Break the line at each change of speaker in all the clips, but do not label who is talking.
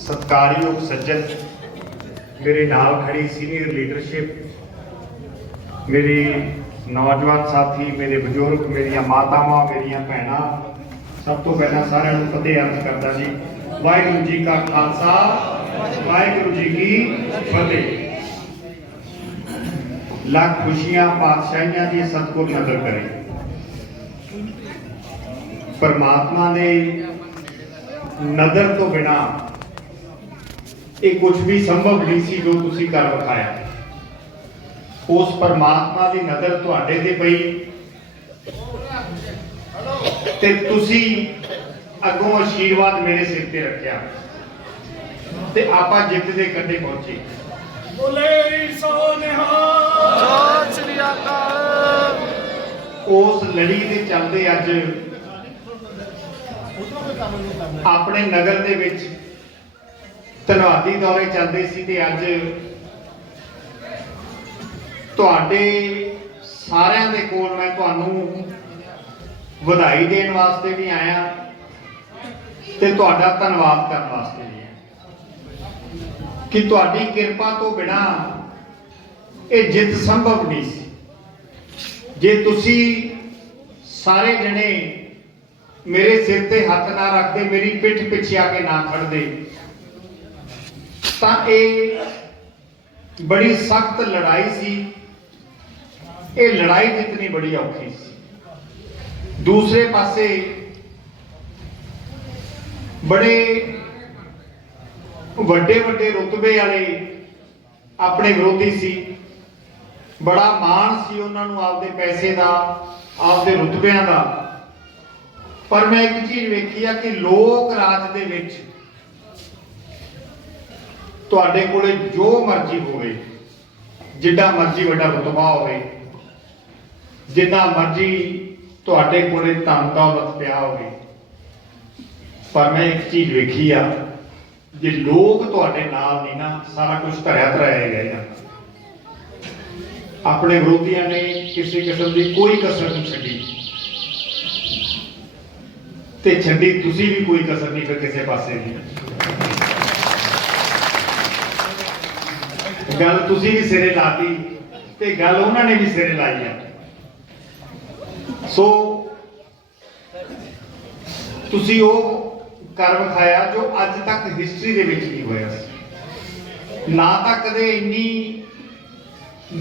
ਸਤਿਕਾਰਯੋਗ ਸੱਜਣ, ਮੇਰੇ ਨਾਲ ਖੜੀ ਸੀਨੀਅਰ ਲੀਡਰਸ਼ਿਪ ਮੇਰੇ ਨੌਜਵਾਨ ਸਾਥੀ, ਮੇਰੇ ਬਜ਼ੁਰਗ, ਮੇਰੀਆਂ ਮਾਤਾਵਾਂ, ਮੇਰੀਆਂ ਭੈਣਾਂ, ਸਭ ਤੋਂ ਪਹਿਲਾਂ ਸਾਰਿਆਂ ਨੂੰ ਫਤਿਹ ਅਰਜ਼ ਕਰਦਾ ਜੀ। ਵਾਹਿਗੁਰੂ ਜੀ ਕਾ ਖਾਲਸਾ, ਵਾਹਿਗੁਰੂ ਜੀ ਕੀ ਫਤਿਹ। ਲੱਖ ਖੁਸ਼ੀਆਂ, ਪਾਤਸ਼ਾਹੀਆਂ ਦੀ ਸਤਿਗੁਰ ਨਜ਼ਰ ਕਰੇ। ਪਰਮਾਤਮਾ ਦੇ ਨਜ਼ਰ ਤੋਂ ਬਿਨਾ ਇਹ ਕੁਝ ਵੀ ਸੰਭਵ ਨਹੀਂ ਸੀ ਜੋ ਤੁਸੀਂ ਕਰ ਵਿਖਾਇਆ। ਉਸ ਪਰਮਾਤਮਾ ਦੀ ਨਜ਼ਰ ਤੁਹਾਡੇ ਤੇ ਪਈ। ਤੇ ਤੁਸੀਂ ਅੱਗੋਂ ਆਸ਼ੀਰਵਾਦ ਮੇਰੇ ਸਿਰ ਤੇ ਰੱਖਿਆ। ਤੇ ਆਪਾਂ ਜਿੱਤ ਦੇ ਕੰਢੇ ਪਹੁੰਚੇ।
ਬੋਲੇ ਸੋ ਨਿਹਾਲ।
ਸਤਿ ਸ੍ਰੀ ਅਕਾਲ।
ਉਸ ਲੜੀ ਦੇ ਚੱਲਦੇ ਅੱਜ ਆਪਣੇ ਨਗਰ ਦੇ ਵਿੱਚ ਧੰਨਵਾਦੀ ਦੌਰੇ ਚੱਲਦੇ ਸੀ ਤੇ ਅੱਜ ਤੁਹਾਡੇ ਸਾਰਿਆਂ ਦੇ ਕੋਲ ਮੈਂ ਤੁਹਾਨੂੰ ਵਧਾਈ ਦੇਣ ਵਾਸਤੇ ਵੀ ਆਇਆ ਤੇ ਤੁਹਾਡਾ ਧੰਨਵਾਦ ਕਰਨ ਵਾਸਤੇ ਵੀ ਆਇਆ। ਕਿ ਤੁਹਾਡੀ ਕਿਰਪਾ ਤੋਂ ਬਿਨਾ ਇਹ ਜਿੱਤ ਸੰਭਵ ਨਹੀਂ ਸੀ। ਜੇ ਤੁਸੀਂ ਸਾਰੇ ਜਣੇ ਮੇਰੇ ਸਿਰ ਤੇ ਹੱਥ ਨਾ ਰੱਖਦੇ, ਮੇਰੀ ਪਿੱਠ ਪਿੱਛੇ ਆ ਕੇ ਨਾ ਖੜਦੇ ਤਾਂ ਇਹ ਬੜੀ ਸਖਤ ਲੜਾਈ ਸੀ। ਇਹ ਲੜਾਈ ਜਿੱਤਣੀ ਬੜੀ ਔਖੀ ਸੀ। ਦੂਸਰੇ ਪਾਸੇ ਬੜੇ ਵੱਡੇ ਵੱਡੇ ਰੁਤਬੇ ਵਾਲੇ ਆਪਣੇ ਵਿਰੋਧੀ ਸੀ। ਬੜਾ ਮਾਣ ਸੀ ਉਹਨਾਂ ਨੂੰ ਆਪਦੇ ਪੈਸੇ ਦਾ, ਆਪਦੇ ਰੁਤਬਿਆਂ ਦਾ। ਪਰ ਮੈਂ ਇੱਕ ਚੀਜ਼ ਵੇਖੀ ਆ ਕਿ ਲੋਕ ਰਾਜ ਦੇ ਵਿੱਚ ਤੁਹਾਡੇ ਕੋਲੇ ਜੋ ਮਰਜ਼ੀ ਹੋਵੇ, ਜਿੱਡਾ ਮਰਜ਼ੀ ਵੱਡਾ ਰੁਤਬਾ ਹੋਵੇ ਜਿੰਨਾ ਮਰਜ਼ੀ ਤੁਹਾਡੇ ਕੋਲੇ ਧਨ ਦੌਲਤ ਪਿਆ ਹੋਵੇ, ਪਰ ਮੈਂ ਇੱਕ ਚੀਜ਼ ਵੇਖੀ ਆ, ਜੇ ਲੋਕ ਤੁਹਾਡੇ ਨਾਲ ਨਹੀਂ ਨਾ, ਸਾਰਾ ਕੁਝ ਧਰਿਆ ਧਰਾਇਆ ਗਿਆ ਆਪਣੇ ਵਿਰੋਧੀਆਂ ਨੇ ਕਿਸੇ ਕਿਸਮ ਦੀ ਕੋਈ ਕਸਰ ਨਹੀਂ ਛੱਡੀ। ਤੇ ਛੱਡੀ, ਤੁਸੀਂ ਵੀ ਕੋਈ ਕਸਰ ਨਹੀਂ ਫਿਰ ਕਿਸੇ ਪਾਸੇ ਦੀ। ਗੱਲ ਤੁਸੀਂ ਵੀ ਸਿਰੇ ਲਾਤੀ ਤੇ ਗੱਲ ਉਹਨਾਂ ਨੇ ਵੀ ਸਿਰੇ ਲਾਈ ਆ। ਸੋ ਤੁਸੀਂ ਉਹ ਕਰ ਵਿਖਾਇਆ ਜੋ ਅੱਜ ਤੱਕ ਹਿਸਟਰੀ ਦੇ ਵਿੱਚ ਨਹੀਂ ਹੋਇਆ ਸੀ। ਨਾ ਤਾਂ ਕਦੇ ਇੰਨੀ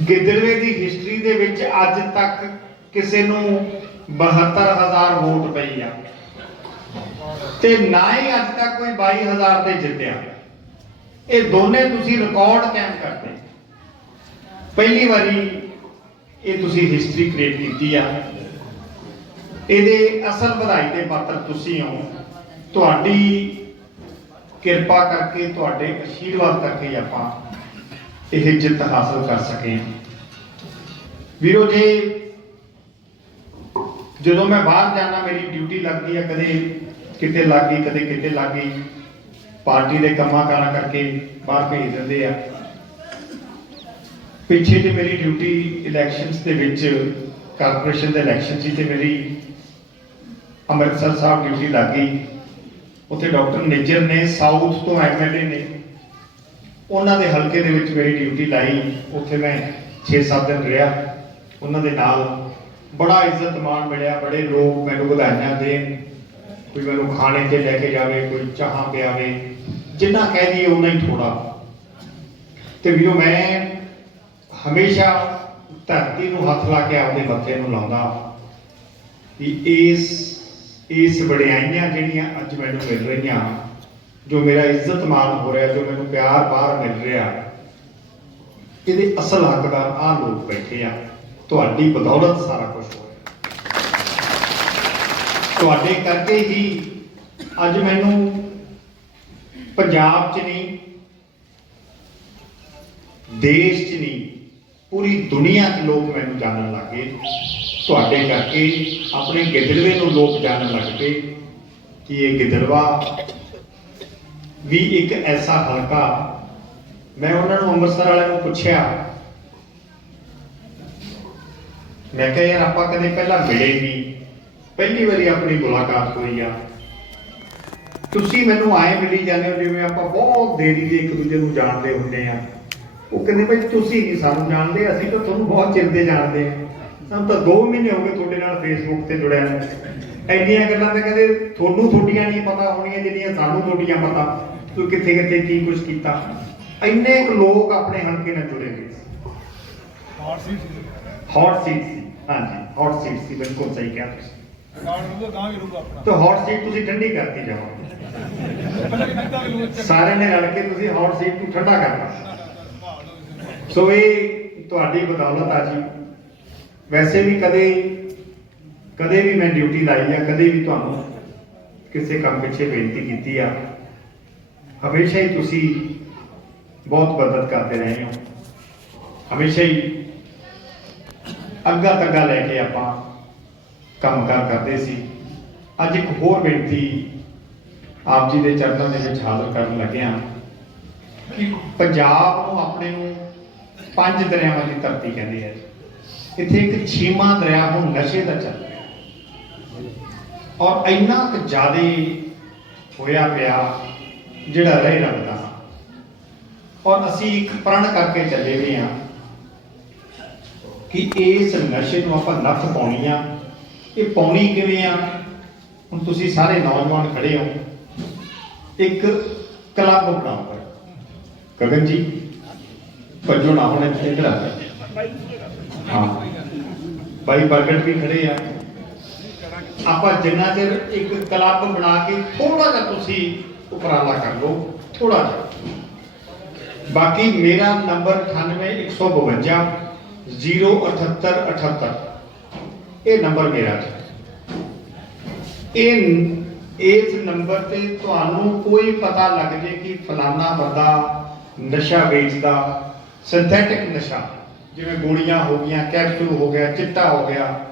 ਗਿੱਦੜਵੇ ਦੀ ਹਿਸਟਰੀ ਦੇ ਵਿੱਚ ਅੱਜ ਤੱਕ ਕਿਸੇ ਨੂੰ 72000 ਵੋਟ ਪਈ ਆ। ਤੇ ਨਾ ਹੀ ਅੱਜ ਤੱਕ ਕੋਈ 22000 ਤੇ ਜਿੱਤਿਆ। ਇਹ ਦੋਨੇ ਤੁਸੀਂ ਰਿਕਾਰਡ ਕਾਇਮ ਕਰਦੇ। ਪਹਿਲੀ ਵਾਰੀ ਇਹ ਤੁਸੀਂ ਹਿਸਟਰੀ ਕ੍ਰੀਏਟ ਕੀਤੀ ਆ। ਇਹਦੇ ਅਸਲ ਵਧਾਈ ਦੇ ਪਾਤਰ ਤੁਸੀਂ ਹੋ। ਤੁਹਾਡੀ ਕਿਰਪਾ ਕਰਕੇ, ਤੁਹਾਡੇ ਆਸ਼ੀਰਵਾਦ ਕਰਕੇ ਆਪਾਂ ਇਹ ਜਿੱਤ ਹਾਸਲ ਕਰ ਸਕੇ। ਵੀਰੋ, ਜੀ ਜਦੋਂ ਮੈਂ ਬਾਹਰ ਜਾਣਾ ਮੇਰੀ ਡਿਊਟੀ ਲੱਗਦੀ ਆ, ਕਦੇ ਕਿਤੇ ਲੱਗ ਗਈ, ਕਦੇ ਕਿਤੇ ਲੱਗ ਗਈ। ਪਾਰਟੀ ਦੇ ਕੰਮਾਂ ਕਾਰਾਂ ਕਰਕੇ ਬਾਹਰ ਭੇਜ ਦਿੰਦੇ ਆ। ਪਿੱਛੇ ਜੇ ਮੇਰੀ ਡਿਊਟੀ ਇਲੈਕਸ਼ਨਸ ਦੇ ਵਿੱਚ ਕਾਰਪੋਰੇਸ਼ਨ ਦੇ ਇਲੈਕਸ਼ਨ ਸੀ ਤੇ ਮੇਰੀ ਅੰਮ੍ਰਿਤਸਰ ਸਾਹਿਬ ਡਿਊਟੀ ਲੱਗ ਗਈ। ਉੱਥੇ ਡਾਕਟਰ ਨੇਜਰ ਨੇ ਸਾਊਥ ਤੋਂ ਐਮਐਲਏ ਨੇ। ਉਹਨਾਂ ਦੇ ਹਲਕੇ ਦੇ ਵਿੱਚ ਮੇਰੀ ਡਿਊਟੀ ਲਾਈ। ਉੱਥੇ ਮੈਂ 6-7 ਦਿਨ ਰਿਹਾ। ਉਹਨਾਂ ਦੇ ਨਾਲ ਬੜਾ ਇੱਜ਼ਤ ਮਾਣ ਮਿਲਿਆ, ਬੜੇ ਲੋਕ ਮੈਨੂੰ ਵਧਾਈਆਂ ਦੇਣ। ਕੋਈ ਮੈਨੂੰ ਖਾਣੇ ਤੇ ਲੈ ਕੇ ਜਾਵੇ, ਕੋਈ ਚਾਹਾਂ ਪਿਆਵੇ, ਜਿੰਨਾ ਕਹਿ ਦਈਏ ਉਹਨਾਂ ਹੀ ਥੋੜਾ ਤੇ ਵੀਰੋ, ਮੈਂ ਹਮੇਸ਼ਾ ਧਰਤੀ ਨੂੰ ਹੱਥ ਲਾ ਕੇ ਆਪਣੇ ਮੱਥੇ ਨੂੰ ਲਾਉਂਦਾ ਕਿ ਇਸ ਇਸ ਵਡਿਆਈਆਂ ਜਿਹੜੀਆਂ ਅੱਜ ਮੈਨੂੰ ਮਿਲ ਰਹੀਆਂ, ਜੋ ਮੇਰਾ ਇੱਜ਼ਤ ਮਾਣ ਹੋ ਰਿਹਾ, ਜੋ ਮੈਨੂੰ ਪਿਆਰ ਬਾਹਰ ਮਿਲ ਰਿਹਾ, ਇਹਦੇ ਅਸਲ ਹੱਕਦਾਰ ਆ ਲੋਕ ਬੈਠੇ ਆ। ਤੁਹਾਡੀ ਬਦੌਲਤ ਸਾਰਾ ਕੁਝ ਤੁਹਾਡੇ ਕਰਕੇ ਹੀ ਅੱਜ ਮੈਨੂੰ ਪੰਜਾਬ 'ਚ ਨਹੀਂ, ਦੇਸ਼ 'ਚ ਨਹੀਂ, ਪੂਰੀ ਦੁਨੀਆ 'ਚ ਲੋਕ ਮੈਨੂੰ ਜਾਣਨ ਲੱਗੇ ਤੁਹਾਡੇ ਕਰਕੇ ਆਪਣੇ ਗਿੱਦੜਵੇ ਨੂੰ ਲੋਕ ਜਾਣਨ ਲੱਗ ਪਏ ਕਿ ਇਹ ਗਿੱਦੜਵਾ ਵੀ ਇੱਕ ਐਸਾ ਹਲਕਾ, ਮੈਂ ਉਹਨਾਂ ਨੂੰ ਅੰਮ੍ਰਿਤਸਰ ਵਾਲਿਆਂ ਨੂੰ ਪੁੱਛਿਆ, ਮੈਂ ਕਿਹਾ, ਯਾਰ ਆਪਾਂ ਕਦੇ ਪਹਿਲਾਂ ਮਿਲੇ ਨਹੀਂ ਪਹਿਲੀ ਵਾਰੀ ਆਪਣੀ ਮੁਲਾਕਾਤ ਹੋਈ ਆ। ਤੁਸੀਂ ਮੈਨੂੰ ਆਏ ਮਿਲੀ ਜਾਂਦੇ ਹੋ ਜਿਵੇਂ ਆਪਾਂ ਬਹੁਤ ਦੇਰੀ ਦੇ ਇੱਕ ਦੂਜੇ ਨੂੰ ਜਾਣਦੇ ਹੁੰਦੇ ਆ। ਉਹ ਕਹਿੰਦੇ ਭਾਈ ਤੁਸੀਂ ਨਹੀਂ ਸਾਨੂੰ ਜਾਣਦੇ ਅਸੀਂ ਤਾਂ ਤੁਹਾਨੂੰ ਬਹੁਤ ਚਿਰ ਦੇ ਜਾਣਦੇ ਆ। ਸਾਨੂੰ ਤਾਂ 2 ਮਹੀਨੇ ਹੋ ਗਏ ਤੁਹਾਡੇ ਨਾਲ ਫੇਸਬੁੱਕ ਤੇ ਜੁੜਿਆ ਨੂੰ। ਇੰਨੀਆਂ ਗੱਲਾਂ ਤਾਂ ਕਹਿੰਦੇ ਤੁਹਾਨੂੰ ਤੁਹਾਡੀਆਂ ਨਹੀਂ ਪਤਾ ਹੋਣੀਆਂ ਜਿਹੜੀਆਂ ਸਾਨੂੰ ਤੁਹਾਡੀਆਂ ਪਤਾ। ਤੂੰ ਕਿੱਥੇ ਕਿੱਥੇ ਕੀ ਕੁਝ ਕੀਤਾ। ਇੰਨੇ ਕੁ ਲੋਕ ਆਪਣੇ ਹਲਕੇ ਨਾਲ ਜੁੜੇ ਸੀ।
ਹੌਟ ਸੀਟ ਸੀ।
ਹੌਟ ਸੀਟ ਸੀ ਹਾਂਜੀ ਹੌਟ ਸੀਟ ਸੀ ਬਿਲਕੁਲ ਸਹੀ ਕਿਹਾ ਤੁਸੀਂ।
ਅਕਾਊਂਟ ਨੂੰ ਗਾਂ ਵੀ ਰਹੂਗਾ ਆਪਣਾ।
ਤਾਂ ਹੌਟ ਸੀਟ ਤੁਸੀਂ ਠੰਡੀ ਕਰਤੀ ਜਾਓ।
ਪਹਿਲਾਂ
ਸਾਰਿਆਂ ਨੇ ਰਲ ਕੇ ਤੁਸੀਂ ਹੌਟ ਸੀਟ ਨੂੰ ਠੰਡਾ ਕਰਨਾ। ਸੋ ਇਹ ਤੁਹਾਡੀ ਬਦੌਲਤ ਆ ਜੀ। ਵੈਸੇ ਵੀ ਕਦੇ ਕਦੇ ਵੀ ਮੈਂ ਡਿਊਟੀ ਲਾਈ ਆ ਕਦੇ ਵੀ ਤੁਹਾਨੂੰ ਕਿਸੇ ਕੰਮ ਪਿੱਛੇ ਬੇਨਤੀ ਕੀਤੀ ਆ। ਹਮੇਸ਼ਾ ਹੀ ਤੁਸੀਂ ਬਹੁਤ ਮਦਦ ਕਰਦੇ ਰਹੇ ਹੋ। ਹਮੇਸ਼ਾ ਹੀ ਅੱਗਾ ਤੱਗਾ ਲੈ ਕੇ ਆਪਾਂ ਕੰਮ ਕਾਰ ਕਰਦੇ ਸੀ। ਅੱਜ ਇੱਕ ਹੋਰ ਬੇਨਤੀ ਆਪ ਜੀ ਦੇ ਚਰਨਾਂ ਦੇ ਵਿੱਚ ਹਾਜ਼ਰ ਕਰਨ ਲੱਗਿਆ ਕਿ ਪੰਜਾਬ ਨੂੰ ਆਪਣੇ ਨੂੰ ਪੰਜ ਦਰਿਆਵਾਂ ਦੀ ਧਰਤੀ ਕਹਿੰਦੇ ਆ ਇੱਥੇ ਇੱਕ ਛੇਵਾਂ ਦਰਿਆ ਹੁਣ ਨਸ਼ੇ ਦਾ ਚੱਲ ਰਿਹਾ। ਔਰ ਇੰਨਾ ਕੁ ਜ਼ਿਆਦਾ ਹੋਇਆ ਪਿਆ ਜਿਹੜਾ ਰਹਿ ਲੱਗਦਾ। ਔਰ ਅਸੀਂ ਇੱਕ ਪ੍ਰਣ ਕਰਕੇ ਚੱਲੇ ਹੋਏ ਹਾਂ ਕਿ ਇਸ ਨਸ਼ੇ ਨੂੰ ਆਪਾਂ ਨੱਥ ਪਾਉਣੀ ਆ। ਇਹ ਪਾਉਣੀ ਕਿਵੇਂ ਆ? ਹੁਣ ਤੁਸੀਂ ਸਾਰੇ ਨੌਜਵਾਨ ਖੜੇ ਹੋ। ਇੱਕ ਕਲੱਬ ਬਣਾਓ ਗਗਨ ਜੀ, ਭੱਜੋ ਨਾ, ਹੁਣ ਇੱਥੇ ਇੱਧਰ ਹਾਂ। ਭਾਈ ਪ੍ਰਗਟ ਵੀ ਖੜੇ ਆ। ਆਪਾਂ ਜਿੰਨਾ ਚਿਰ ਇੱਕ ਕਲੱਬ ਬਣਾ ਕੇ ਥੋੜਾ ਜਿਹਾ ਤੁਸੀਂ ਉਪਰਾਲਾ ਕਰ ਲਓ ਥੋੜਾ ਜਿਹਾ। ਬਾਕੀ ਮੇਰਾ ਨੰਬਰ 98152 07878 ਇਹ ਨੰਬਰ ਮੇਰਾ ਹੈ ਇਹ ਇਸ ਨੰਬਰ ਤੇ ਤੁਹਾਨੂੰ ਕੋਈ ਪਤਾ ਲੱਗ ਜੇ ਕਿ ਫਲਾਨਾ ਬੰਦਾ ਨਸ਼ਾ ਵੇਚਦਾ ਸਿੰਥੈਟਿਕ ਨਸ਼ਾ, ਜਿਵੇਂ ਗੋਲੀਆਂ ਹੋ ਗਈਆਂ ਕੈਪਸੂਲ ਹੋ ਗਿਆ, ਚਿੱਟਾ ਹੋ ਗਿਆ,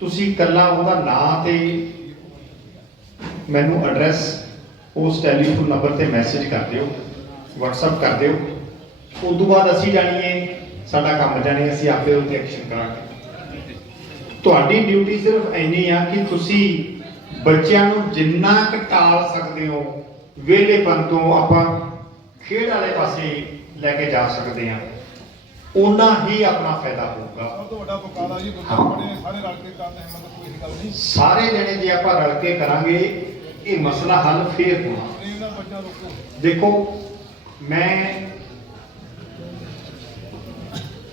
ਤੁਸੀਂ ਕੱਲਾ ਉਹਦਾ ਨਾਂ ਤੇ ਮੈਨੂੰ ਐਡਰੈਸ ਉਸ ਟੈਲੀਫੋਨ ਨੰਬਰ ਤੇ ਮੈਸੇਜ ਕਰ ਦਿਓ, WhatsApp ਕਰ ਦਿਓ। ਉਸ ਤੋਂ ਬਾਅਦ ਅਸੀਂ ਜਾਣੀਏ, ਸਾਡਾ ਕੰਮ ਜਾਣੀ ਅਸੀਂ ਆਪੇ ਉੱਤੇ ਐਕਸ਼ਨ ਕਰਾਂਗੇ। ਤੁਹਾਡੀ ਡਿਊਟੀ ਸਿਰਫ ਇੰਨੀ ਆ ਕਿ ਤੁਸੀਂ ਬੱਚਿਆਂ ਨੂੰ ਜਿੰਨਾ ਕੁ ਟਾਲ ਸਕਦੇ ਹੋ ਵਿਹਲੇਪਨ ਤੋਂ ਆਪਾਂ ਖੇਡ ਵਾਲੇ ਪਾਸੇ ਲੈ ਕੇ ਜਾ ਸਕਦੇ ਆ ਉਹਨਾਂ ਹੀ ਆਪਣਾ ਫਾਇਦਾ ਹੋਊਗਾ।
ਬਕਾਲਾ ਜੀ। ਬੜੇ ਸਾਰੇ ਰਲ ਕੇ ਕਰਦੇ ਹਾਂ ਮਤਲਬ ਕੋਈ ਗੱਲ ਨਹੀਂ।
ਸਾਰੇ ਜਣੇ ਜੇ ਆਪਾਂ ਰਲ ਕੇ ਕਰਾਂਗੇ ਇਹ ਮਸਲਾ ਹੱਲ ਫੇਰ ਹੋਣਾ। ਦੇਖੋ ਮੈਂ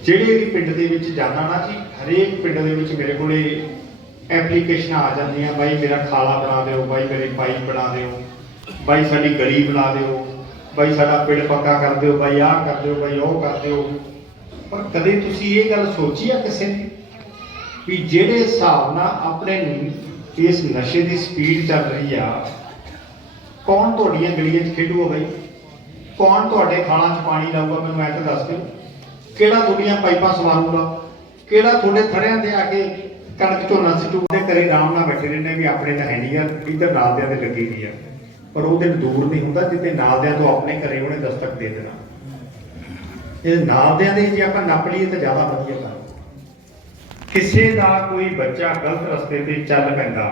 ਜਿਹੜੇ ਵੀ ਪਿੰਡ ਦੇ ਵਿੱਚ ਜਾਂਦਾ ਨਾ ਜੀ, ਹਰੇਕ ਪਿੰਡ ਦੇ ਵਿੱਚ ਮੇਰੇ ਕੋਲੇ ਐਪਲੀਕੇਸ਼ਨਾਂ ਆ ਜਾਂਦੀਆਂ, ਬਾਈ ਮੇਰਾ ਖਾਲਾ ਬਣਾ ਦਿਓ, ਬਾਈ ਮੇਰੀ ਪਾਈਪ ਬਣਾ ਦਿਓ, ਬਾਈ ਸਾਡੀ ਗਲੀ ਬਣਾ ਦਿਓ, ਬਾਈ ਸਾਡਾ ਪਿੰਡ ਪੱਕਾ ਕਰ ਦਿਓ, ਬਾਈ ਆਹ ਕਰ ਦਿਓ, ਬਾਈ ਉਹ ਕਰ ਦਿਓ। ਪਰ ਕਦੇ ਤੁਸੀਂ ਇਹ ਗੱਲ ਸੋਚੀ ਆ ਕਿਸੇ ਨੇ? ਵੀ ਜਿਹੜੇ ਹਿਸਾਬ ਨਾਲ ਆਪਣੇ ਇਸ ਨਸ਼ੇ ਦੀ ਸਪੀਡ ਚੱਲ ਰਹੀ ਆ, ਕੌਣ ਤੁਹਾਡੀਆਂ ਗਲੀਆਂ 'ਚ ਖੇਡੂਗਾ ਬਾਈ? ਕੌਣ ਤੁਹਾਡੇ ਖਾਲਾਂ 'ਚ ਪਾਣੀ ਲਾਊਗਾ? ਮੈਨੂੰ ਐਂ ਤਾਂ ਦੱਸ ਦਿਓ। ਕਿਹੜਾ ਤੁਹਾਡੀਆਂ ਪਾਈਪਾਂ ਸਵਾਰੂਗਾ ਕਿਹੜਾ ਤੁਹਾਡੇ ਥੜਿਆਂ ਤੇ ਆ ਕੇ ਕਣਕ ਝੋਨਾ ਸਿੱਟੂ? ਦੇ ਘਰੇ ਆਰਾਮ ਨਾਲ ਬੈਠੇ ਰਹਿੰਦੇ ਵੀ ਆਪਣੇ ਤਾਂ ਹੈ ਨਹੀਂ ਯਾਰ ਇੱਧਰ ਨਾਲ ਦਿਆਂ ਲੱਗੀ ਦੀ ਆ। ਪਰ ਉਹ ਦਿਨ ਦੂਰ ਨਹੀਂ ਹੁੰਦਾ ਜਿੱਤੇ ਨਾਲ ਤੋਂ ਆਪਣੇ ਘਰੇ ਉਹਨੇ ਦਸਤਕ ਦੇ ਦੇਣਾ। ਇਹ ਨਾਲ ਦੇ ਜੇ ਆਪਾਂ ਨੱਪ ਲਈਏ ਤਾਂ ਜ਼ਿਆਦਾ ਵਧੀਆ ਗੱਲ ਕਿਸੇ ਦਾ ਕੋਈ ਬੱਚਾ ਗਲਤ ਰਸਤੇ ਤੇ ਚੱਲ ਪੈਂਦਾ।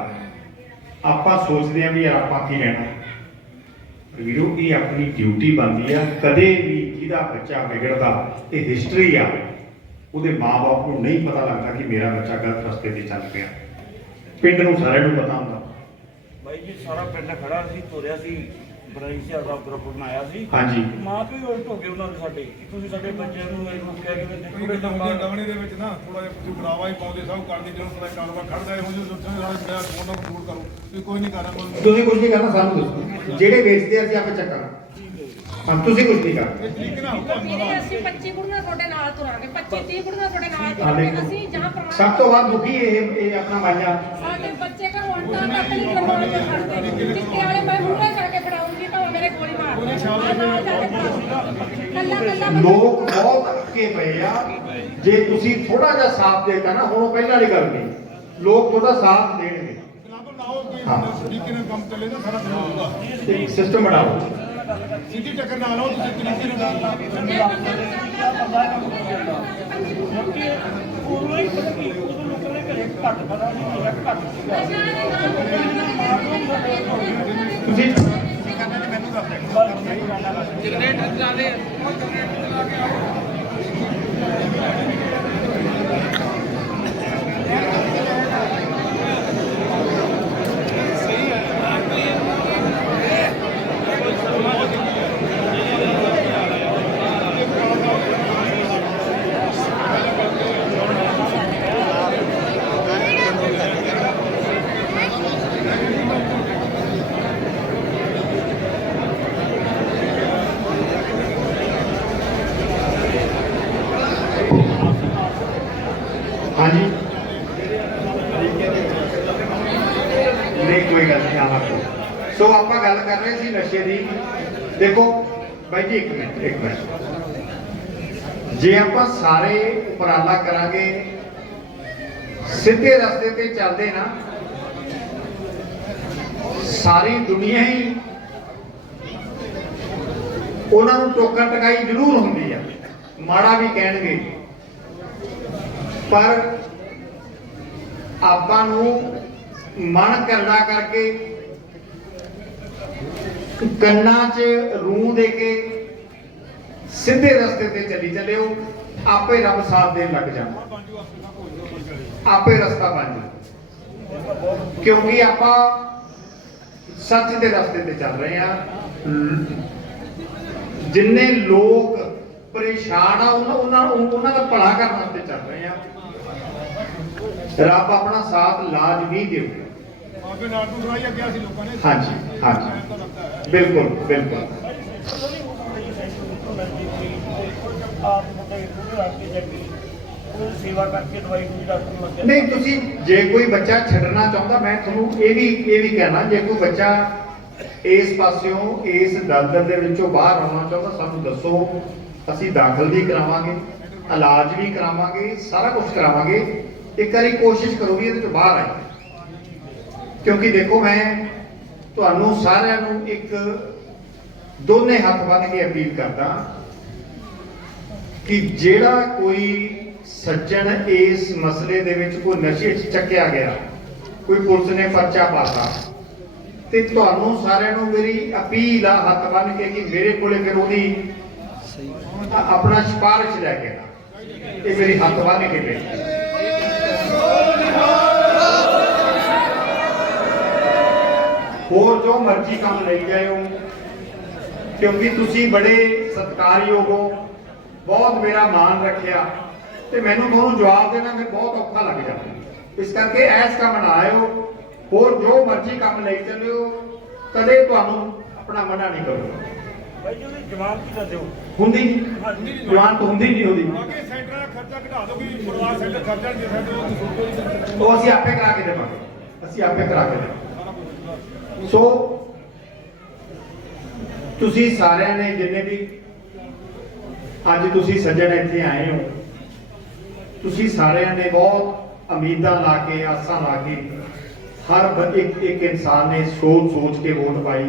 ਆਪਾਂ ਸੋਚਦੇ ਆ ਵੀ ਯਾਰ ਆਪਾਂ ਕੀ ਲੈਣਾ ਵੀਰੋ, ਇਹ ਆਪਣੀ ਡਿਊਟੀ ਬਣਦੀ ਆ। ਕਦੇ ਵੀ ਜਿਹਦਾ ਬੱਚਾ ਵਿਗੜਦਾ ਇਹ ਹਿਸਟਰੀ ਆ ਉਹਦੇ ਮਾਪੇ ਨੂੰ ਨਹੀਂ ਪਤਾ ਲੱਗਦਾ ਕਿ ਮੇਰਾ ਬੱਚਾ ਗਲਤ ਰਸਤੇ ਤੇ ਚੱਲ ਪਿਆ। ਪਿੰਡ ਨੂੰ ਸਾਰਿਆਂ ਨੂੰ ਪਤਾ ਹੁੰਦਾ।
ਬਾਈ ਜੀ ਸਾਰਾ ਪਿੰਡ ਖੜਾ ਸੀ ਤੁਰਿਆ ਸੀ ਬਰਾਈ ਸਿਆ ਦਾ ਗਰੁੱਪ ਬਣਾਇਆ ਸੀ।
ਹਾਂਜੀ।
ਮਾਂ ਪਿਓ ਹੀ ਉਲਟ ਹੋ ਗਏ ਉਹਨਾਂ ਦੇ ਸਾਡੇ ਕਿ ਤੁਸੀਂ ਸਾਡੇ ਬੱਚਿਆਂ ਨੂੰ ਇਹ ਰੋਕਿਆ ਕਿਵੇਂ
ਕੋਈ
ਦੇਖੋ
ਹੁੰਦੀਆਂ ਗਵਣੀ ਦੇ ਵਿੱਚ ਨਾ ਥੋੜਾ ਜਿਹਾ ਤੁਸੀਂ ਡਰਾਵਾ ਹੀ ਪਾਉਂਦੇ ਸਭ ਕਰਦੇ ਜਦੋਂ ਤੁਹਾਡਾ ਕਾਰੋਬਾਰ ਖੜਦਾ ਹੈ ਉਹ ਜੋ ਉੱਥੇ ਨਾਲ ਜਿਹੜਾ ਫੋਨ ਨਾਲ ਦੂਰ ਕਰੋ। ਵੀ ਕੋਈ ਨਹੀਂ ਕਰਨਾ ਕੋਈ
ਤੁਸੀਂ ਕੁਝ ਨਹੀਂ ਕਰਨਾ ਸਾਨੂੰ ਦੱਸੋ। ਜਿਹੜੇ ਵੇਚਦੇ ਆ ਅਸੀਂ ਆਪੇ ਚੱਕਾਂਗੇ ਹਾਂ ਤੁਸੀਂ ਕੁਝ ਨਹੀਂ
ਵੀਰੇ
ਮਲਾ
ਅਸੀਂ 25 ਕੁੜੀਆਂ ਤੁਹਾਡੇ ਨਾਲ ਤੁਰਾਂਗੇ 25 30 ਕੁੜੀਆਂ ਤੁਹਾਡੇ ਨਾਲ ਤੁਰਾਂਗੇ। ਅਸੀਂ ਜਹਾਂ ਪ੍ਰਮਾਣ
ਸਭ ਤੋਂ ਵੱਧ ਦੁਖੀ ਇਹ ਇਹ ਆਪਣਾ ਮਾਇਆ
ਸਾਡੇ ਬੱਚੇ ਘਰੋਂ ਅੰਟਾ ਤੱਕ ਨਹੀਂ ਕਰਵਾਉਣ ਦੇ ਖੜਦੇ ਚਿੱਟੇ ਵਾਲੇ ਮੈਂ ਹੁਣੇ ਕਰਕੇ ਫੜਾਉਂਗੀ ਤਾਂ ਮੇਰੇ ਗੋਲੀ ਮਾਰ ਦੇ ਨਾਲ ਜਾ ਕੇ ਫੜਾਉਂਗੀ। ਕੱਲਾ ਕੱਲਾ
ਲੋਕ ਬਹੁਤ ਅੱਕੇ ਪਏ ਆ। ਜੇ ਤੁਸੀਂ ਥੋੜਾ ਜਿਹਾ ਸਾਥ ਦੇਤਾ ਨਾ ਹੁਣ ਉਹ ਪਹਿਲਾਂ ਵਾਲੀ ਗੱਲ ਨਹੀਂ। ਲੋਕ ਤੁਹਾਡਾ ਸਾਥ ਦੇਣਗੇ।
ਕਲੱਬ ਲਾਓ ਕੋਈ
ਹਾਂ।
ਤਰੀਕੇ ਨਾਲ ਕੰਮ ਚੱਲੇ ਨਾ ਸਾਰਾ ਕੰਮ ਹੋਊਗਾ
ਇੱਕ ਸਿਸਟਮ ਬਣਾਓ।
ਸਿੱਧੀ ਟੱਕਰ ਨਾ ਲਾਓ ਤੁਸੀਂ ਤਰੀਕੇ ਨਾਲ ਨਾ ਕਿਉਂਕਿ
ਉਦੋਂ ਹੀ ਪਤਾ ਕੀ ਉਦੋਂ ਲੋਕਾਂ ਨੇ ਘਰੇ ਘੱਟ ਪਤਾ ਨਹੀਂ ਹੋਇਆ ਘੱਟ ਤੁਸੀਂ
ਤੁਸੀਂ
ਕਰਨਾ ਤੇ
ਮੈਨੂੰ ਦੱਸ ਦੇ। ਜਨਰੇਟਰ ਚਲਾ ਦੇ? ਉਹ ਜਨਰੇਟਰ ਚਲਾ ਕੇ ਆਓ ਗੱਲ ਕਰ ਰਹੇ ਸੀ ਨਸ਼ੇ ਦੀ। ਦੇਖੋ ਬਾਈ ਜੀ, ਇੱਕ ਮਿੰਟ ਇੱਕ ਮਿੰਟ। ਜੇ ਆਪਾਂ ਸਾਰੇ ਉਪਰਾਲਾ ਕਰਾਂਗੇ, ਸਿੱਧੇ ਰਸਤੇ ਤੇ ਚੱਲਦੇ ਨਾ, ਸਾਰੀ ਦੁਨੀਆ ਹੀ ਉਹਨਾਂ ਨੂੰ ਟੋਕਾ ਟਕਾਈ ਜ਼ਰੂਰ ਹੁੰਦੀ ਆ। ਮਾੜਾ ਵੀ ਕਹਿਣਗੇ। ਪਰ ਆਪਾਂ ਨੂੰ ਮਨ ਕਰਦਾ ਕਰਕੇ ਕੰਨਾਂ 'ਚ ਰੂਹ ਦੇ ਕੇ ਸਿੱਧੇ ਰਸਤੇ ਤੇ ਚੱਲੀ ਚੱਲਿਓ, ਆਪੇ ਰੱਬ ਸਾਥ ਦੇਣ ਲੱਗ ਜਾਣਾ। ਆਪੇ ਰਸਤਾ ਬਣ ਜਾ ਕਿਉਂਕਿ ਆਪਾਂ ਸੱਚ ਦੇ ਰਸਤੇ ਤੇ ਚੱਲ ਰਹੇ ਆ ਜਿੰਨੇ ਲੋਕ ਪਰੇਸ਼ਾਨ ਆ, ਉਹਨਾਂ ਉਹਨਾਂ ਉਹਨਾਂ ਦਾ ਭਲਾ ਕਰਨ ਵਾਸਤੇ ਚੱਲ ਰਹੇ ਆ ਰੱਬ ਆਪਣਾ ਸਾਥ ਲਾਜ਼ਮੀ ਦੇਊਗਾ
ਨਾਲ ਲੋਕਾਂ ਨੇ
ਹਾਂਜੀ ਹਾਂਜੀ। ਬਿਲਕੁਲ ਬਿਲਕੁਲ। ਨਹੀਂ ਤੁਸੀਂ ਜੇ ਕੋਈ ਬੱਚਾ ਛੱਡਣਾ ਚਾਹੁੰਦਾ ਮੈਂ ਤੁਹਾਨੂੰ ਇਹ ਵੀ ਇਹ ਵੀ ਕਹਿਣਾ ਜੇ ਕੋਈ ਬੱਚਾ ਇਸ ਪਾਸਿਓਂ ਇਸ ਦਲਦਲ ਦੇ ਵਿੱਚੋਂ ਬਾਹਰ ਆਉਣਾ ਚਾਹੁੰਦਾ ਸਾਨੂੰ ਦੱਸੋ ਅਸੀਂ ਦਾਖਲ ਵੀ ਕਰਾਵਾਂਗੇ ਇਲਾਜ ਵੀ ਕਰਾਵਾਂਗੇ ਸਾਰਾ ਕੁਝ ਕਰਾਵਾਂਗੇ ਇੱਕ ਵਾਰੀ ਕੋਸ਼ਿਸ਼ ਕਰੋ ਵੀ ਇਹਦੇ ਤੋਂ ਬਾਹਰ ਆਏ ਕਿਉਂਕਿ ਦੇਖੋ ਮੈਂ ਤੁਹਾਨੂੰ ਸਾਰਿਆਂ ਨੂੰ ਇੱਕ ਦੋਨੇ ਹੱਥ ਬੰਨ੍ਹ ਕੇ ਅਪੀਲ ਕਰਦਾ ਕਿ ਜਿਹੜਾ ਕੋਈ ਸੱਜਣ ਇਸ ਮਸਲੇ ਦੇ ਵਿੱਚ ਕੋਈ ਨਸ਼ੇ 'ਚ ਚੱਕਿਆ ਗਿਆ, ਕੋਈ ਪੁਲਿਸ ਨੇ ਪਰਚਾ ਪਾਤਾ, ਤੇ ਤੁਹਾਨੂੰ ਸਾਰਿਆਂ ਨੂੰ ਮੇਰੀ ਅਪੀਲ ਆ ਹੱਥ ਬੰਨ ਕੇ ਕਿ ਮੇਰੇ ਕੋਲੇ ਫਿਰ ਉਹਦੀ ਆਪਣਾ ਸਿਫਾਰਿਸ਼ ਲੈ ਕੇ ਆਉਣਾ। ਇਹ ਮੇਰੀ ਹੱਥ ਬੰਨ ਕੇ ਬੇਨਤੀ ਹੋਰ ਜੋ ਮਰਜ਼ੀ ਕੰਮ ਲਈ ਜਾਇਓ ਕਿਉਂਕਿ ਤੁਸੀਂ ਬੜੇ ਸਤਿਕਾਰਯੋਗ ਹੋ ਬਹੁਤ ਮੇਰਾ ਮਾਣ ਰੱਖਿਆ ਤੇ ਮੈਨੂੰ ਤੁਹਾਨੂੰ ਜਵਾਬ ਦੇਣਾ ਫਿਰ ਬਹੁਤ ਔਖਾ ਲੱਗ ਜਾਂਦਾ। ਇਸ ਕਰਕੇ ਐਸ ਕੰਮ ਨਾ ਆਇਓ ਹੋਰ ਜੋ ਮਰਜ਼ੀ ਕੰਮ ਲਈ ਚੱਲਿਓ ਕਦੇ ਤੁਹਾਨੂੰ ਆਪਣਾ ਮਨਾ ਨਹੀਂ ਕਰੂਗਾ
ਬਾਈ ਜੀ ਉਹਦੀ ਜਵਾਬ ਕੀ
ਹੁੰਦੀ ਨਹੀਂ। ਜਵਾਨ ਤਾਂ ਹੁੰਦੀ ਨਹੀਂ ਉਹਦੀ।
ਬਾਕੀ ਸੈਂਟਰਾਂ ਦਾ ਖਰਚਾ ਘਟਾ ਦਿਓ ਕਿ ਪਰਿਵਾਰ ਸੈਂਟਰ ਖਰਚਾ ਨਹੀਂ ਦੇ ਸਕਦੇ ਉਹ ਤੁਸੀਂ ਸੋਚੋ ਜੀ
ਉਹ ਅਸੀਂ ਆਪੇ ਕਰਾ ਕੇ ਦੇਵਾਂਗੇ। ਅਸੀਂ ਆਪੇ ਕਰਾ ਕੇ ਦੇਵਾਂਗੇ। ਸੋ, ਤੁਸੀਂ ਸਾਰਿਆਂ ਨੇ ਜਿੰਨੇ ਵੀ ਅੱਜ ਤੁਸੀਂ ਸੱਜਣ ਇੱਥੇ ਆਏ ਹੋ, ਤੁਸੀਂ ਸਾਰਿਆਂ ਨੇ ਬਹੁਤ ਉਮੀਦਾਂ ਲਾ ਕੇ, ਆਸਾਂ ਲਾ ਕੇ, ਹਰ ਇੱਕ ਇੱਕ ਇਨਸਾਨ ਨੇ ਸੋਚ ਸੋਚ ਕੇ ਵੋਟ ਪਾਈ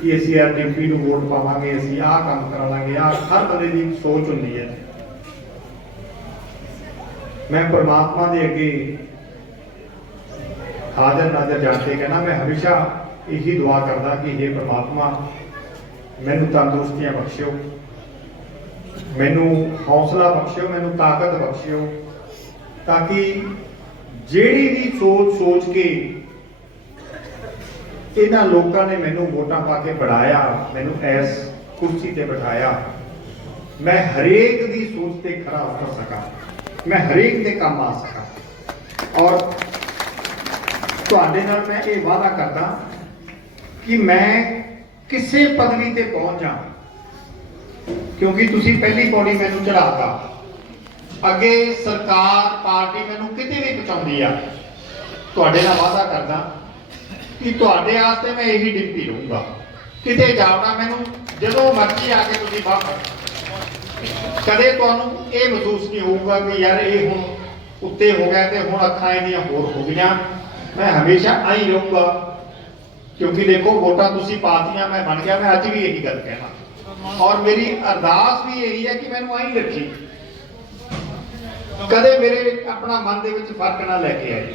ਕਿ ਅਸੀਂ ਆਰ ਆਰਡੀਪੀ ਨੂੰ ਵੋਟ ਪਾਵਾਂਗੇ, ਅਸੀਂ ਆਹ ਕੰਮ ਕਰਾ ਲਾਂਗੇ, ਆਹ ਹਰ ਬੰਦੇ ਦੀ ਸੋਚ ਹੁੰਦੀ ਹੈ। ਮੈਂ ਪਰਮਾਤਮਾ ਦੇ ਅੱਗੇ ਹਾਜ਼ਰ ਨਾਜ਼ਰ ਜਾਣ ਕੇ ਕਹਿੰਦਾ ਮੈਂ ਹਮੇਸ਼ਾ ਇਹੀ ਦੁਆ ਕਰਦਾ ਕਿ हे ਪ੍ਰਮਾਤਮਾ, ਮੈਨੂੰ ਤੰਦਰੁਸਤੀਆਂ ਬਖਸ਼ਿਓ। ਮੈਨੂੰ ਹੌਸਲਾ ਬਖਸ਼ਿਓ, ਮੈਨੂੰ ਤਾਕਤ ਬਖਸ਼ਿਓ, ਤਾਂ ਕਿ ਜਿਹੜੀ ਵੀ ਸੋਚ ਸੋਚ ਕੇ ਇਹਨਾਂ ਲੋਕਾਂ ਨੇ ਮੈਨੂੰ ਵੋਟਾਂ ਪਾ ਕੇ ਬੜਾਇਆ ਮੈਨੂੰ ਇਸ ਕੁਰਸੀ ਤੇ ਬਿਠਾਇਆ, ਮੈਂ ਹਰੇਕ ਦੀ ਸੋਚ ਤੇ ਖਰਾ ਉਤਰ ਸਕਾਂ, ਮੈਂ ਹਰੇਕ ਦੇ ਕੰਮ ਆ ਸਕਾਂ। ਔਰ ਤੁਹਾਡੇ ਨਾਲ ਮੈਂ ਇਹ ਵਾਅਦਾ ਕਰਦਾ ਕਿ ਮੈਂ ਕਿਸੇ ਪਦਵੀ ਤੇ ਪਹੁੰਚ ਜਾ ਕਿਉਂਕਿ ਤੁਸੀਂ ਪਹਿਲੀ ਪੌੜੀ ਮੈਨੂੰ ਚੜਾਤਾ ਅੱਗੇ ਸਰਕਾਰ ਪਾਰਟੀ ਮੈਨੂੰ ਕਿਤੇ ਵੀ ਪਹੁੰਚਾਉਂਦੀ ਆ। ਤੁਹਾਡੇ ਨਾਲ ਵਾਅਦਾ ਕਰਦਾ ਕਿ ਤੁਹਾਡੇ ਵਾਸਤੇ ਮੈਂ ਇਹੀ ਡਿੰਪੀ ਰਹੂੰਗਾ। ਕਿਤੇ ਜਾਵਣਾ ਮੈਨੂੰ ਜਦੋਂ ਮਰਜ਼ੀ ਆ ਕੇ ਤੁਸੀਂ ਬਾਹਰ ਕਦੇ ਤੁਹਾਨੂੰ ਇਹ ਮਹਿਸੂਸ ਨਹੀਂ ਹੋਊਗਾ ਕਿ ਯਾਰ ਇਹ ਹੁਣ ਉੱਤੇ ਹੋ ਗਿਆ ਤੇ ਹੁਣ ਅੱਖਾਂ ਇਹਦੀਆਂ ਹੋਰ ਹੋ ਗਈਆਂ। ਮੈਂ ਹਮੇਸ਼ਾ ਆਈ ਰਹੂੰਗਾ। ਕਿਉਂਕਿ ਦੇਖੋ, ਵੋਟਾਂ ਤੁਸੀਂ ਪਾਤੀਆਂ, ਮੈਂ ਬਣ ਗਿਆ, ਮੈਂ ਅੱਜ ਵੀ ਇਹੀ ਗੱਲ ਕਹਿਣਾ। ਔਰ ਮੇਰੀ ਅਰਦਾਸ ਵੀ ਇਹੀ ਹੈ ਕਿ ਮੈਨੂੰ ਆਈ ਰੱਖੀ। ਕਦੇ ਮੇਰੇ ਆਪਣਾ ਮਨ ਦੇ ਵਿੱਚ ਫ਼ਰਕ ਨਾ ਲੈ ਕੇ ਆਈ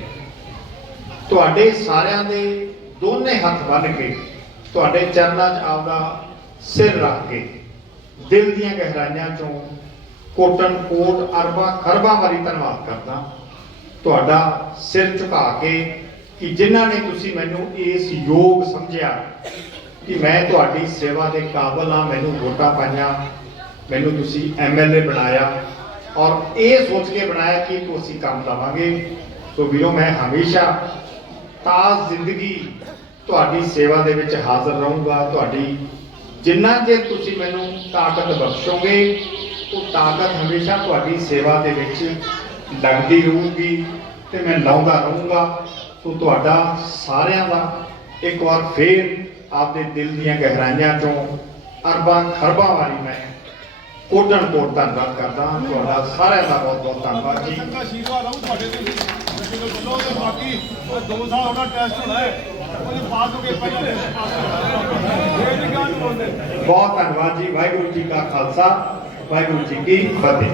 ਤੁਹਾਡੇ ਸਾਰਿਆਂ ਦੇ ਦੋਨੇ ਹੱਥ ਬੰਨ ਕੇ, ਤੁਹਾਡੇ ਚਰਨਾਂ 'ਚ ਆਪਦਾ ਸਿਰ ਰੱਖ ਕੇ, ਦਿਲ ਦੀਆਂ ਗਹਿਰਾਈਆਂ ਚੋਂ ਕੋਟਨ ਕੋਟ ਅਰਬਾਂ ਖਰਬਾਂ ਵਾਰੀ ਧੰਨਵਾਦ ਕਰਦਾ। ਤੁਹਾਡਾ ਸਿਰ ਝੁਕਾ ਕੇ ਕਿ ਜਿਨ੍ਹਾਂ ਨੇ ਤੁਸੀਂ ਮੈਨੂੰ ਇਸ ਯੋਗ ਸਮਝਿਆ ਕਿ ਮੈਂ ਤੁਹਾਡੀ ਸੇਵਾ ਦੇ ਕਾਬਲ ਹਾਂ, ਮੈਨੂੰ ਵੋਟਾਂ ਪਾਈਆਂ, ਮੈਨੂੰ ਤੁਸੀਂ ਐਮਐਲਏ ਬਣਾਇਆ ਔਰ ਇਹ ਸੋਚ ਕੇ ਬਣਾਇਆ ਕਿ ਤੁਸੀਂ ਕੰਮ ਲਵਾਂਗੇ। ਸੋ ਵੀਰੋ, ਮੈਂ ਹਮੇਸ਼ਾ ਤਾਜ਼ ਜ਼ਿੰਦਗੀ ਤੁਹਾਡੀ ਸੇਵਾ ਦੇ ਵਿੱਚ ਹਾਜ਼ਰ ਰਹੂੰਗਾ। ਤੁਹਾਡੀ ਜਿੰਨਾ ਚਿਰ ਤੁਸੀਂ ਮੈਨੂੰ ਤਾਕਤ ਬਖਸ਼ੋਗੇ, ਉਹ ਤਾਕਤ ਹਮੇਸ਼ਾ ਤੁਹਾਡੀ ਸੇਵਾ ਦੇ ਵਿੱਚ ਲੱਗਦੀ ਰਹੂਗੀ ਤੇ ਮੈਂ ਲਾਉਂਦਾ ਰਹੂੰਗਾ। ਸੋ ਤੁਹਾਡਾ ਸਾਰਿਆਂ ਦਾ ਇੱਕ ਵਾਰ ਫੇਰ ਆਪਦੇ ਦਿਲ ਦੀਆਂ ਗਹਿਰਾਈਆਂ ਚੋਂ ਅਰਬਾਂ ਖਰਬਾਂ ਵਾਲੀ ਮੈਂ ਕੋਟਣ ਕੋਟ ਧੰਨਵਾਦ ਕਰਦਾ ਤੁਹਾਡਾ ਸਾਰਿਆਂ ਦਾ ਬਹੁਤ ਬਹੁਤ ਧੰਨਵਾਦ ਜੀ।
ਸੰਗਾ ਆਸ਼ੀਰਵਾਦ ਆਉ ਤੁਹਾਡੇ ਤੇ ਜਦੋਂ ਵੱਲੋਂ ਤੇ ਬਾਕੀ ਉਹ ਦੋ ਸਾਲ ਉਹਦਾ ਟੈਸਟ ਹੋਣਾ ਹੈ। ਉਹਦੇ ਪਾਸ ਹੋ ਕੇ ਪਹਿਲਾਂ ਟੈਸਟ ਪਾਸ ਹੋਣਾ ਇਹ ਨਹੀਂ ਗੱਲ ਬੋਲਦੇ
ਬਹੁਤ ਧੰਨਵਾਦ ਜੀ। ਵਾਹਿਗੁਰੂ ਜੀ ਕਾ ਖਾਲਸਾ ਵਾਹਿਗੁਰੂ ਜੀ ਕੀ ਫਤਿਹ।